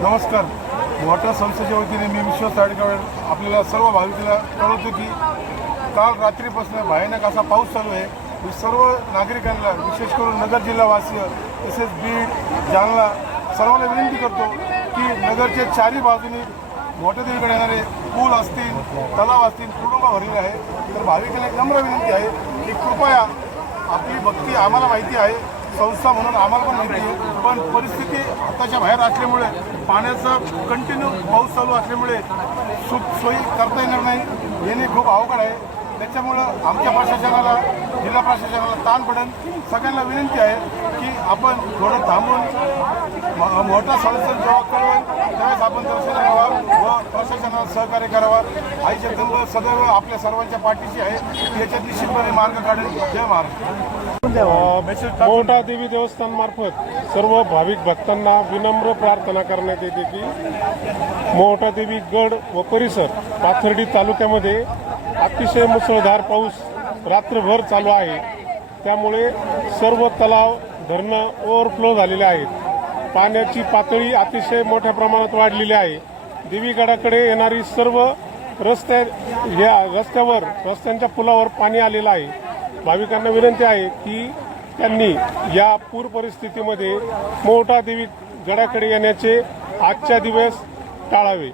नमस्कार. वॉटर संस्थेच्या वतीने मी विश्वास ताडगाव आपल्याला सर्व भाविकांना कळवतो की काल रात्रीपासून भयानक असा पाऊस चालू आहे. मी सर्व नागरिकांना विशेष करून नगर जिल्हावासीय तसेच बीड जालना सर्वांना विनंती करतो की नगरचे चारही बाजूनी मोठ्या देवीकडे येणारे पूल असतील, तलाव असतील, पूर्ण भरलेले आहे. तर भाविकांना एक नम्र विनंती आहे की कृपया आपली भक्ती आम्हाला माहिती आहे, संस्था म्हणून आम्हाला पण माहिती आहे, पण परिस्थिती हाताच्या बाहेर असल्यामुळे पाण्याचा कंटिन्यू पाऊस चालू असल्यामुळे सोयी करता येणार नाही. येणे खूप अवघड आहे. त्याच्यामुळं आमच्या प्रशासनाला, जिल्हा प्रशासनाला ताण पडेल. सगळ्यांना विनंती आहे की आपण थोडं थांबून मोठा संस्था जेव्हा कळवेल त्यावेळेस आपण दर्शन घ्यावा व प्रशासनाला सहकार्य करावा. आई जगदंब सदैव आपल्या सर्वांच्या पाठीशी आहे. याच्यात निश्चितपणे मार्ग काढेल. जय महाराष्ट्र. मोहटा देवी देवस्थान मार्फत सर्व भाविक भक्तांना विनम्र प्रार्थना करण्यात येते की मोहटा देवी गड व परिसर पाथर्डी तालुक्यामध्ये अतिशय मुसळधार पाऊस रात्रभर चालू आहे. त्यामुळे सर्व तलाव, धरणं ओव्हरफ्लो झालेले आहेत. पाण्याची पातळी अतिशय मोठ्या प्रमाणात वाढलेली आहे. देवीगडाकडे येणारी सर्व रस्त्यांच्या पुलावर पाणी आलेलं आहे. भाविकांना विनंती आहे की त्यांनी या पूर परिस्थितीमध्ये मोहटा देवी गडाकडे येण्याचे आजच्या दिवस टाळावे.